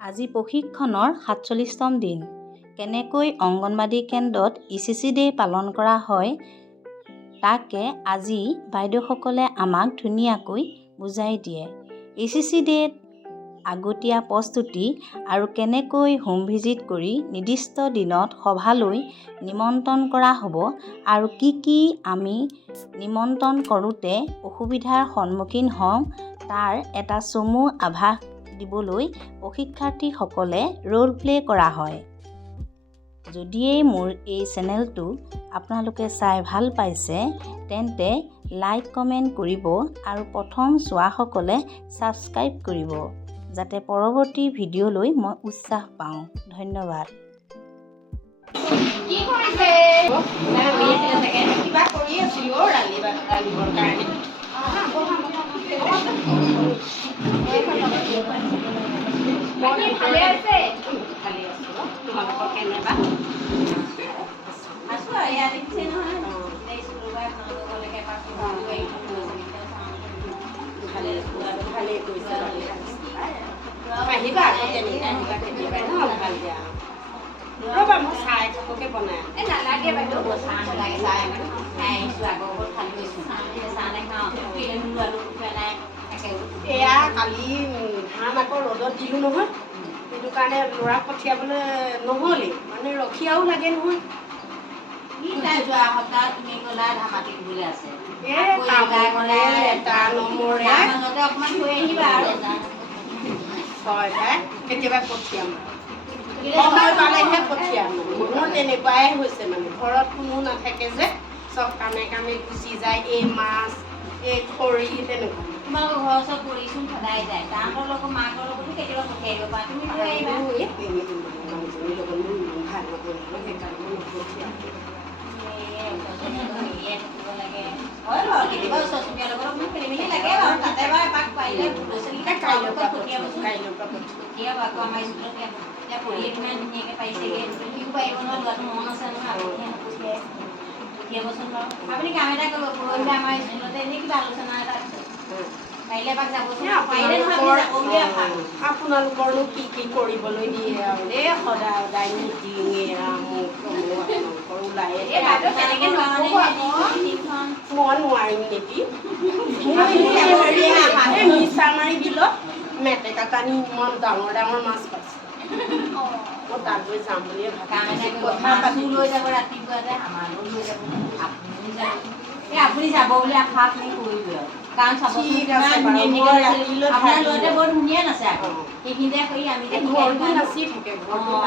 আজি প্ৰশিক্ষণৰ ৪৭তম দিন। কেনেকৈ অংগনবাদী কেন্দ্ৰত ECC ডে পালন কৰা হয় তাকে আজি বাইদেউসকলে আমাক ধুনীয়াকৈ বুজাই দিয়ে। ECC ডেত আগতীয়া প্ৰস্তুতি আৰু কেনেকৈ হোম ভিজিট কৰি নিৰ্দিষ্ট দিনত সভালৈ নিমন্ত্ৰণ কৰা হ'ব আৰু কি আমি নিমন্ত্ৰণ কৰোঁতে অসুবিধাৰ সন্মুখীন হওঁ তাৰ এটা চমু আভাস দিবলৈ প্ৰশিক্ষাৰ্থীসকলে ৰোল প্লে কৰা হয়। যদিয়েই মোৰ এই চেনেলটো আপোনালোকে চাই ভাল পাইছে তেন্তে লাইক কমেণ্ট কৰিব আৰু প্ৰথম চোৱাসকলে ছাবস্ক্ৰাইব কৰিব যাতে পৰৱৰ্তী ভিডিঅ'লৈ মই উৎসাহ পাওঁ। ধন্যবাদ। কি কৰিছে? কিবা কৰি আছিলো ৰান্ধিবৰ কাৰণে। ভালে আছে? ভালে আছো। তোমালোকৰ কেনেবা? আছো আৰু ইয়াত দেখিছে নহয়। স্কুলৰ পৰা আপোনালোকলৈকে ভালে কৰিছে। আহিবা আকৌ তেনেকৈ আহিবা কেতিয়াবা ন ভাল দিয়া। ৰ'বা মই চাহ একাপকে বনাই নালাগে বাইদেউ চাহ নালাগে চাহ খাই আহিছোঁ আগৰ ঘৰত খালি গৈছোঁ চাহ নাখাওঁ এয়া কালি ধান আকৌ ৰ'দত দিলোঁ নহয় সেইটো কাৰণে ল'ৰাক পঠিয়াবলৈ নহ'লেই মানে ৰখীয়াও লাগে নহয় যোৱা সপ্তাহ তুমি গ'লা ধামাটি দিবলৈ আছে এটা নমৰে অকণমান থৈ আহিবা আৰু হয় পাই কেতিয়াবা পঠিয়াম সময় পালেহে পঠিয়াম মোৰ তেনেকুৱাই হৈছে মানে ঘৰত কোনো নাথাকে যে চব কামে কামে গুচি যায় এই মাছ এই খৰি তেনেকুৱা তোমালোকৰ ঘৰৰ চব কৰিচোন সদায় যায় তাহাঁতৰ লগত মাকৰ লগতো কেতিয়াবা পঠিয়াই দিব পাৰা তুমি লৈ আহিবা মানুহজনীৰ লগত মোৰ ইমান ভাল নকৰিব সেইকাৰণে মই নপঠিয়াম হয় বাৰু কেতিয়াবা ওচৰ চুবুৰীয়াৰ লগত অকণমান খেলি মেলি লাগে বাৰু তাতে বাৰু এপাক পাৰিলে ল'ৰা ছোৱালীকেইটা কাইলৈৰ পৰা পঠিয়াব আকৌ আমাৰ স্কুলত এতিয়া পঢ়িয়ে কিমান ধুনীয়াকৈ পাৰিছেগৈ সিও পাৰিব নহয় ল'ৰাটো মন আছে নহয় আপুনিহে নপঠিয়াই পঠিয়াবচোন বাৰু আপুনি কাম এটা কৰিব পৰহিলে আমাৰ স্কুলতে এনেই কিবা আলোচনা এটা আছে পাৰিলে এপাক যাবচোন পাৰিলে নহয় আপোনালোকৰনো কি কৰিবলৈ দিয়ে আৰু এই সদায় সদায় মিটিঙে আপোনালোকৰ ওলাই মই নোৱাৰিম নেকি মিছা মাৰি বিলত মেটেকা টানি ইমান ডাঙৰ ডাঙৰ মাছ পাইছে মই তালৈ যাম বুলিয়ে ভাবি লৈ যাব ৰাতিপুৱাতে আমাৰো লৈ যাব আপুনি যাব বুলি আশা আপুনি কৰিব কাৰণ চাবচোন আপোনাৰ ল'ৰাটোৱে বৰ ধুনীয়া নাচে আকৌ সেইখিনিতে কৰি আমি নাচি থাকে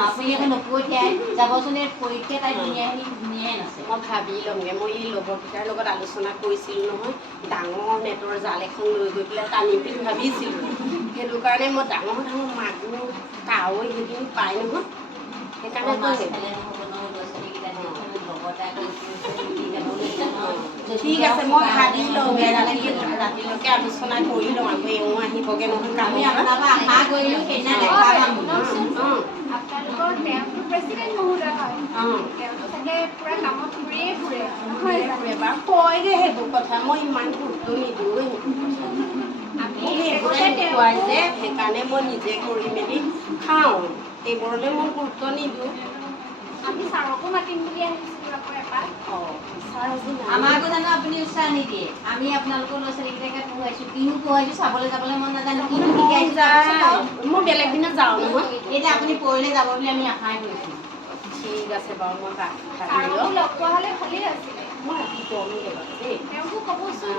আপুনি আকৌ নপঠিয়াই যাবচোন এই পৰীক্ষা তাই ধুনীয়াই নাচে মই ভাবি ল'মগৈ মই এই লগৰকেইটাৰ লগত আলোচনা কৰিছিলোঁ নহয় ডাঙৰ নেটৰ জাল এখন লৈ গৈ পেলাই টানিম বুলি ভাবিছিলোঁ সেইটো কাৰণে মই ডাঙৰ ডাঙৰ মাগুৰ কাৱৈ সেইখিনি পাই নহয় সেইকাৰণে ঠিক আছে মই ভাবি লওঁগৈ ৰাতিলৈকে আলোচনা কৰি লওঁ আকৌ এওঁ আহিবগৈ নহয় কামি আশা কৰিলোঁ সেইদিনা দেখা পাম আপোনালোকৰ তেওঁটো প্ৰেচিডেণ্ট মহোদয় হয় তেওঁটো চাগে পূৰা কামত ঘূৰিয়ে ফুৰে বাৰু কয়গৈ সেইবোৰ কথা মই ইমান গুৰুত্ব নিদিওঁ খুৱাই যে সেইকাৰণে মই নিজে কৰি মেলি খাওঁ এইবোৰলৈ মই গুৰুত্ব নিদিওঁ আমি ছাৰকো মাতিম বুলি আহিছিলোঁ আকৌ এপাক আমাৰ আকৌ জানো আপুনি উৎসাহ নিদিয়ে আমি আপোনালোকৰ ল'ৰা ছোৱালীকেইটাকে পঢ়ুৱাইছোঁ কিনো পঢ়ুৱাইছোঁ চাবলৈ যাবলৈ মন নাজানো কিনো মই বেলেগ দিনত যাওঁ নহয় এতিয়া আপুনি পৰহিলৈ যাব বুলি আমি আশাই কৰিছোঁ ঠিক আছে বাৰু মই লগ পোৱা হ'লে ভালেই আছিলে মই ৰাতি কমগৈ বাৰু দেই তেওঁকো ক'বচোন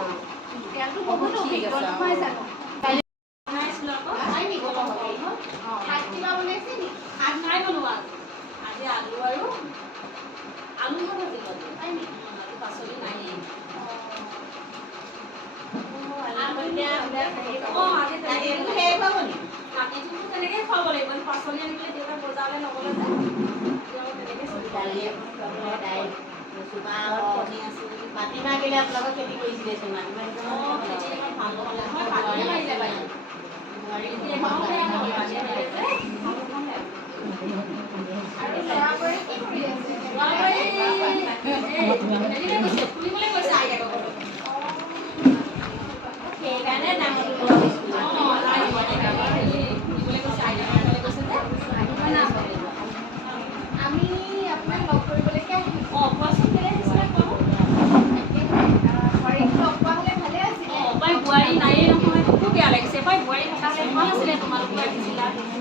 তেওঁতো বহুত অভিজ্ঞ নহয় জানো আজি আলু আৰু আলুহে ভাজিব পাচলি নাই তেনেকৈ খুৱাব লাগিব পাচলি আনিবলৈ দেউতা বজাৰলৈ নগ'লে যে দালি মাটিমাহ গেলে আপোনালোকৰ খেতি কৰিছিলেচোন সেইকাৰণে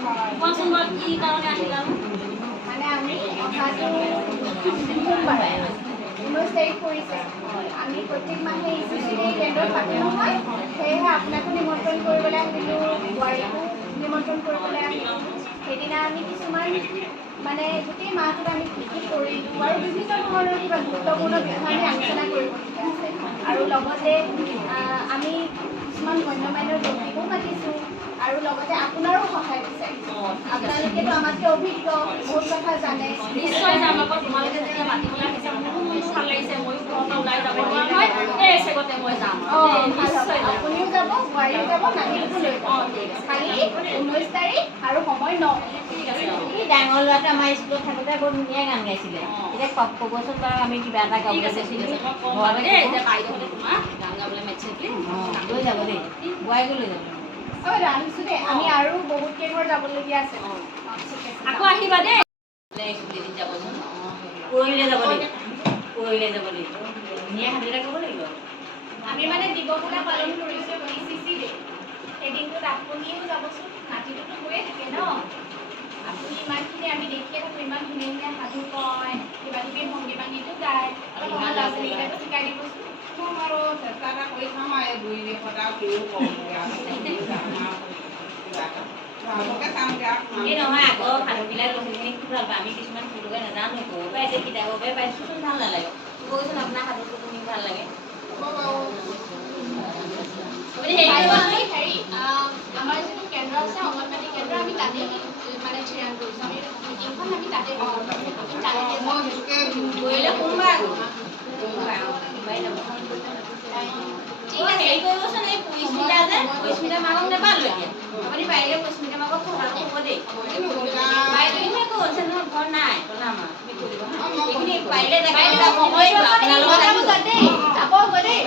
কোৱাচোন বাৰু কি কাৰণে আহিলা? মানে আমি অহাটো সোমবাৰে 19 তাৰিখ পৰিছে। আমি প্ৰত্যেক মাহে ECCD কেন্দ্ৰত পাতো নহয়, সেয়েহে আপোনাকো নিমন্ত্ৰণ কৰিবলৈ আহিলোঁ, বোৱাৰীকো নিমন্ত্ৰণ কৰিবলৈ আহিলোঁ। সেইদিনা আমি কিছুমান মানে গোটেই মাহটোত আমি কি কি কৰিলোঁ আৰু বিভিন্ন ধৰণৰ কিবা গুৰুত্বপূৰ্ণ বিষয় আমি আলোচনা কৰিবলগীয়া আছে। আৰু লগতে আমি কিছুমান গণ্যমান্য ব্যক্তিকো মাতিছোঁ আৰু লগতে আপোনাৰো সহায় বিচাৰিছোঁ। আপোনালোকেতো আমাতকৈ অভিজ্ঞ, বহুত কথা জানে। নিশ্চয় যাম আকৌ, তোমালোকে যেতিয়া মাতিবলৈ আহিছা মোৰো ভাল লাগিছে, ময়ো ঘৰৰ পৰা ওলাই যাব পৰা হয়, এই চেগতে মই যাম। নিশ্চয় যাম। আপুনিও যাব, বোৱাৰীও যাব, নাতিকো লৈ যাব। খালি 19 তাৰিখ আৰু সময় 9। ঠিক আছে। এই ডাঙৰ ল'ৰাটো আমাৰ স্কুলত থাকোঁতে বৰ ধুনীয়া গান গাইছিলে। এতিয়া ক'বচোন বাৰু আমি কিবা এটা ঠিক আছে, ঠিক আছে, মই ক'ম বাৰু দেই, এতিয়া বাইদেউহঁতে তোমাক গান গাবলৈ মাতিছে বুলি। লৈ যাব দেই, বোৱাৰীকো লৈ যাব। আহিছোঁ দেই, আমি আৰু বহুত কেইঘৰ যাবলগীয়া আছে। আকৌ আহিবা দেই। এদিন যাবচোন। পৰহিলৈ যাব দেই, পৰহিলৈ যাব দেই। ধুনীয়া হাত এটা ক'ব লাগিব। আমি মানে দিৱসটা পালন কৰিছোঁ ECCD। সেইদিনটোত আপুনিও যাবচোন, নাতিটোতো গৈয়ে থাকে ন। আপুনি ইমানখিনি আমি দেখিয়ে থাকোঁ, ইমান ধুনীয়া ধুনীয়া সাধু কয়, কিবা কিবি ভংগী বাঙীটো গায়, অলপ আমাৰ ল'ৰা ছোৱালীকেইটাকো শিকাই দিবচোন। আৰু চেষ্টা এটা কৰি চাওঁ আৰু এই বুঢ়ী দেশত আৰু কিনো কওঁ এই নহয় আগৰ সাধুবিলাক ল'ৰা-ছোৱালীখিনি খুব ভাল পায়। আমি কিছুমান সৰুকে নাজানো, ক'ব পাৰে এতিয়া কিতাপৰ পৰাই পাইছোঁচোন, ভাল নালাগে। ক'বচোন আপোনাৰ সাধুটো শুনি ভাল লাগে। আমাৰ যিটো কেন্দ্ৰ আছে, অংগনবাদী কেন্দ্ৰ, আমি তাতেই মানে থিৰাং কৰিছোঁ। আমি মিটিংখন আমি তাতে কৰিলে কোনোবাই হেৰি কৰিবচোন, এই পৰিস্মিতা যে পৰিস্মিতা মাকক নেপালোঁ এতিয়া। আপুনি পাৰিলে পৰিস্মিতা মাকক কথাটো ক'ব দেই। বাইদেউহে কৈছে নহয়, ঘৰ নাই ওলাম আৰু এইখিনি পাৰিলে যাব দেই, যাব দেই।